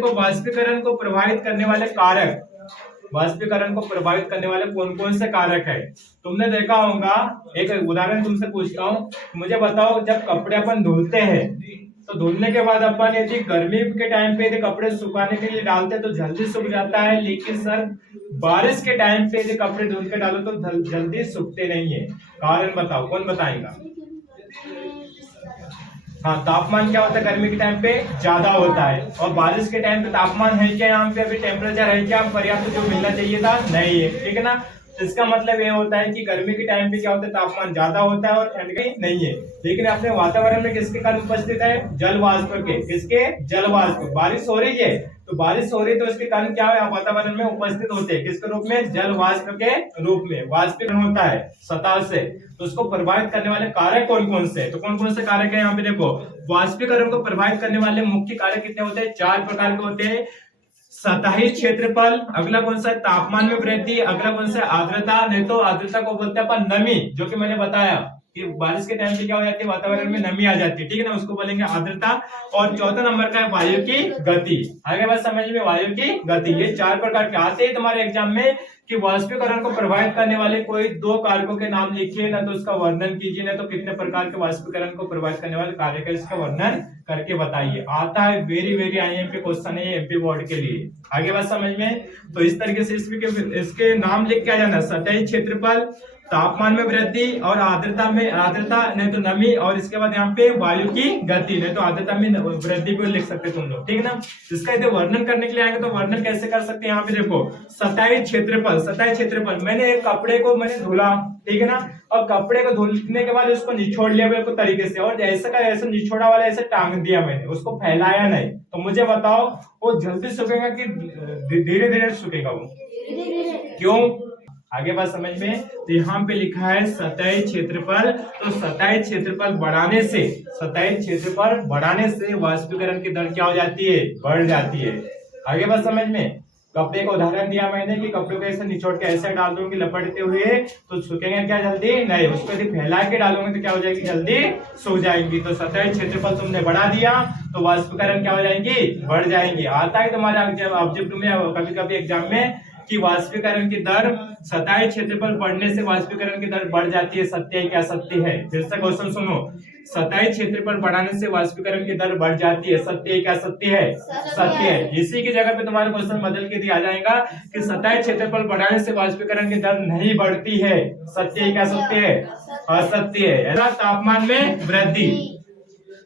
देखो वाष्पीकरण को प्रभावित करने वाले कारक, वाष्पीकरण को प्रभावित करने वाले कौन कौन से कारक है। तुमने देखा होगा, एक उदाहरण तुमसे पूछता हूँ, मुझे बताओ जब कपड़े अपन धुलते हैं तो धुलने के बाद अपन यदि गर्मी के टाइम पे यदि कपड़े सुखाने के लिए डालते हैं तो जल्दी सूख जाता है, लेकिन सर बारिश के टाइम पे यदि कपड़े धुल के डालो तो जल्दी सूखते नहीं है। कारण बताओ, कौन बताएगा। हाँ, तापमान क्या होता है गर्मी के टाइम पे ज्यादा होता है, और बारिश के टाइम पे तापमान है क्या, यहाँ पे अभी टेम्परेचर है क्या पर्याप्त जो मिलना चाहिए था, नहीं है, ठीक है ना। इसका मतलब ये होता है कि गर्मी के टाइम पे क्या होता है, तापमान ज्यादा होता है और ठंड के नहीं है। लेकिन अपने वातावरण में किसके कारण उपस्थित है, जल वाष्प के, किसके, जल वाष्प। बारिश हो रही है तो बारिश हो रही है तो इसके कारण क्या है, वातावरण में उपस्थित होते हैं, किसके रूप में, जल वाष्प के रूप में वाष्पीकरण होता है सतह से। तो उसको प्रभावित करने वाले कारक कौन कौन से, तो कौन कौन से कारक है यहाँ पे देखो। वाष्पीकरण को प्रभावित करने वाले मुख्य कारक कितने होते हैं, 4 प्रकार के होते हैं। सतही क्षेत्रफल, अगला कौन सा, तापमान में वृद्धि, अगला कौन सा, आर्द्रता, नहीं तो आर्द्रता को बोलते हैं अपन नमी, जो कि मैंने बताया कि बारिश के टाइम पे क्या हो जाती है, वातावरण में नमी आ जाती है, ठीक है ना, उसको बोलेंगे आर्द्रता। और चौथा नंबर का है वायु की गति। आगे बात समझ में, वायु की गति। ये 4 प्रकार के आते हैं तुम्हारे एग्जाम में कि वाष्पीकरण को प्रभावित करने वाले कोई 2 कारकों के नाम लिखिए, ना तो उसका वर्णन कीजिए, ना तो कितने प्रकार के वाष्पीकरण को प्रभावित करने वाले कारक है इसका वर्णन करके बताइए। आता है वेरी आईएमपी क्वेश्चन है एमपी बोर्ड के लिए। आगे बात समझ में, तो इस तरीके से इसके नाम लिख के आ जाना, सतही क्षेत्रफल, तापमान में वृद्धि, और आर्द्रता में, आर्द्रता नहीं तो नमी, और इसके बाद यहाँ पे वायु की गति, नहीं तो आर्द्रता में वृद्धि को लिख सकते तुम लोग, ठीक है ना। इसका यदि वर्णन करने के लिए आएंगे तो वर्णन कैसे कर सकते हैं, यहाँ पे देखो सतही क्षेत्रफल। सतही क्षेत्रफल, मैंने एक कपड़े को मैंने धुला, ठीक है ना, और कपड़े को धुलने के बाद उसको निचोड़ लिया बिल्कुल तरीके से, और जैसे का ऐसा निचोड़ा वाला ऐसे टांग दिया मैंने, उसको फैलाया नहीं, तो मुझे बताओ वो जल्दी सूखेगा कि धीरे धीरे सूखेगा वो, क्यों। आगे बात समझ में, तो यहाँ पे लिखा है सतही क्षेत्रफल, तो सतही क्षेत्रफल बढ़ाने से, सतही क्षेत्रफल बढ़ाने से वाष्पीकरण की दर क्या हो जाती है, बढ़ जाती है। आगे बात समझ में, कपड़े का उदाहरण दिया मैंने कि कपड़े को ऐसे निचोड़ के ऐसे डाल दूंगी लपटते हुए तो सूखेंगे क्या जल्दी, नहीं, उसको यदि फैला के डालोगे तो क्या हो जाएगी, जल्दी सूख जाएंगी। तो सतही क्षेत्रफल तुमने बढ़ा दिया तो वाष्पीकरण क्या हो जाएंगी, बढ़ जाएंगी। आता है तुम्हारे ऑब्जेक्टिव में कभी कभी एग्जाम में कि वाष्पीकरण की दर, सतही क्षेत्रफल बढ़ने से वाष्पीकरण की दर बढ़ जाती है, सत्य है क्या, सत्य है। फिर से क्वेश्चन सुनो, सतही क्षेत्रफल बढ़ाने से वाष्पीकरण की दर बढ़ जाती है, सत्य है क्या, सत्य है, सत्य है। इसी की जगह पे तुम्हारा क्वेश्चन बदल के दिया जाएगा कि सतही क्षेत्रफल बढ़ाने से वाष्पीकरण की दर नहीं बढ़ती है, सत्य है क्या, सत्य है, असत्य है। तापमान में वृद्धि,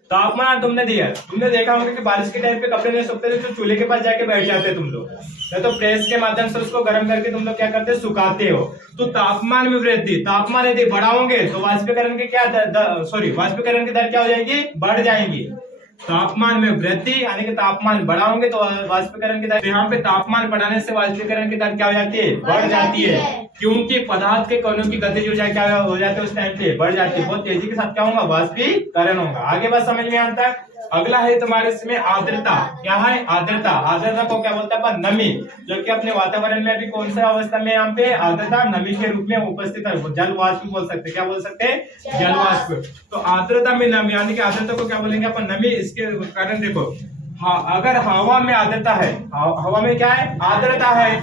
तापमान तुमने दिया, तुमने देखा होगा कि बारिश के टाइम पे कपड़े नहीं सूखते थे तो चूल्हे के पास जाके बैठ जाते तुम लोग, या तो प्रेस के माध्यम से उसको गर्म करके तुम लोग क्या करते, सुखाते हो। तो तापमान में वृद्धि, तापमान यदि बढ़ाओगे तो वाष्पीकरण की क्या वाष्पीकरण की दर क्या हो जाएगी, बढ़ जाएगी। तापमान में वृद्धि यानी कि तापमान बढ़ाओगे तो वाष्पीकरण की दर, तो यहाँ पे तापमान बढ़ाने से वाष्पीकरण की दर क्या हो जाती है, बढ़ जाती है, क्योंकि पदार्थ के कणों की गति जो क्या हो जाती है उस टाइम पे बढ़ जाती है, बहुत तेजी के साथ क्या होगा, वाष्पीकरण होगा। आगे बात समझ में आता है। अगला है तुम्हारे इसमें आर्द्रता, क्या है, आर्द्रता। आर्द्रता को क्या बोलते हैं, नमी, जो कि अपने वातावरण में अभी कौन सा अवस्था में यहाँ पे आर्द्रता नमी के रूप में उपस्थित है, जल वाष्प बोल सकते, क्या बोल सकते हैं, जल वाष्प। तो आर्द्रता में नमी यानी कि आर्द्रता को क्या बोलेंगे अपन, नमी। इसके कारण देखो, अगर हवा में आर्द्रता है, हवा में क्या है, आर्द्रता है,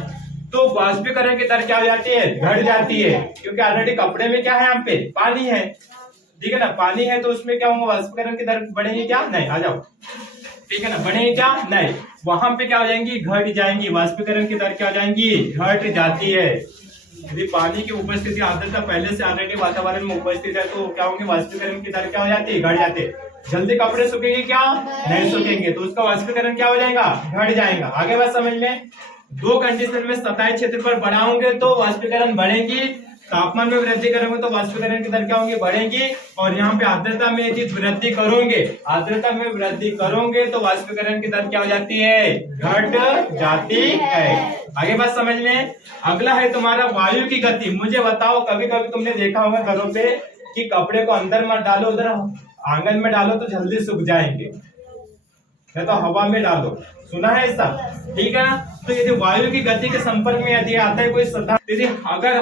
तो वाष्पीकरण की दर क्या हो जाती है, घट जाती है, क्योंकि ऑलरेडी कपड़े में क्या है, यहाँ पे पानी है, ठीक है ना, पानी है, तो उसमें क्या होगा, वाष्पीकरण की दर बढ़ेगी क्या, नहीं, आ जाओ, ठीक है ना, बढ़ेगी क्या, नहीं, वहां पे क्या हो जाएंगी, घट जाएंगी, वाष्पीकरण की दर क्या हो जाएंगी, घट जाती है। यदि पानी की उपस्थिति, आर्द्रता पहले से ऑलरेडी वातावरण में उपस्थित है तो क्या होंगे, वाष्पीकरण की दर क्या हो जाती है, घट जाते हैं। जल्दी कपड़े सूखेंगे क्या, नहीं सूखेंगे, तो उसका वाष्पीकरण क्या हो जाएगा, घट जाएगा। आगे बात समझ में, 2 कंडीशन में सतही क्षेत्रफल बढ़ाओगे तो वाष्पीकरण बढ़ेगी, तापमान में वृद्धि करोगे तो वाष्पीकरण की दर क्या होंगी, बढ़ेगी, और यहाँ पे आर्द्रता में यदि वृद्धि करोगे, आर्द्रता में वृद्धि करोगे तो वाष्पीकरण की दर क्या हो जाती है, घट जाती है। आगे बात समझ में। अगला है तुम्हारा वायु की गति। मुझे बताओ, कभी कभी तुमने देखा होगा घरों पे कि कपड़े को अंदर मत डालो, उधर आंगन में डालो तो जल्दी सूख जाएंगे, नहीं तो हवा में डालो। सुना है ऐसा? ठीक है ना। तो यदि वायु की गति के संपर्क में यदि आता है कोई सतह, यदि अगर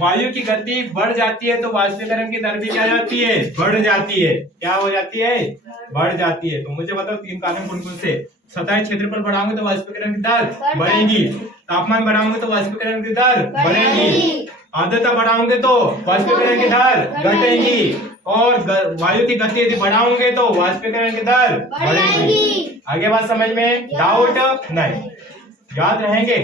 वायु की गति बढ़ जाती है तो वाष्पीकरण की दर भी क्या जाती है? बढ़ जाती है। क्या हो जाती है? बढ़ जाती है। तो मुझे बताओ 3 कारण कौन कौन से? सतह क्षेत्रफल बढ़ाओगे तो वाष्पीकरण की दर बढ़ेगी, तापमान बढ़ाओगे तो वाष्पीकरण की दर बढ़ेगी, आर्द्रता बढ़ाओगे तो वाष्पीकरण की दर घटेगी, और वायु की गति यदि बढ़ाओगे तो वाष्पीकरण की दर बढ़ेगी। आगे बात समझ में? डाउट नहीं? याद रहेंगे?